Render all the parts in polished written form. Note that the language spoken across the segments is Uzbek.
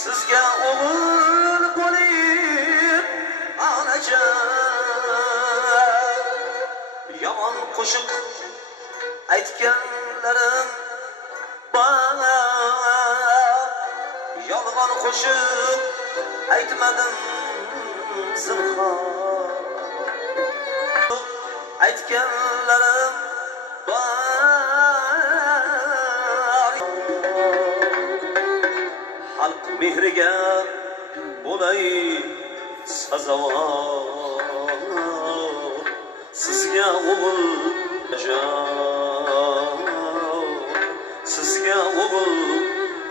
sizga o'g'il bo'lib onajon. Yomon qo'shiq aytganlarim bor, yolg'on qo'shiq aytmadim zinhor. Aytganlarim bor, xalq mehriga bo'lay sazovor. Sizga o'g'il jon, sizga o'g'il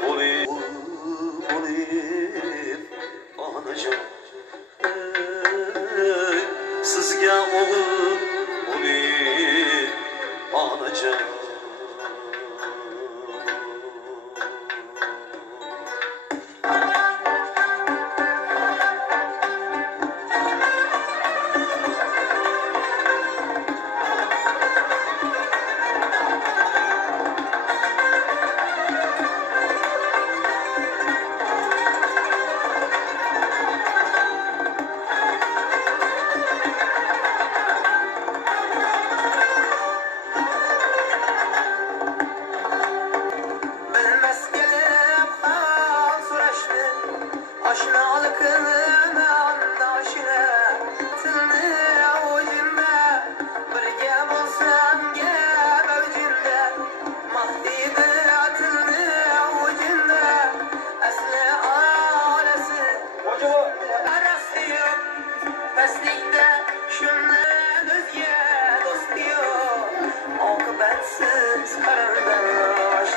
bo'lib onajon, sizga o'g'il bo'lib onajon. Oqibatsiz qarindosh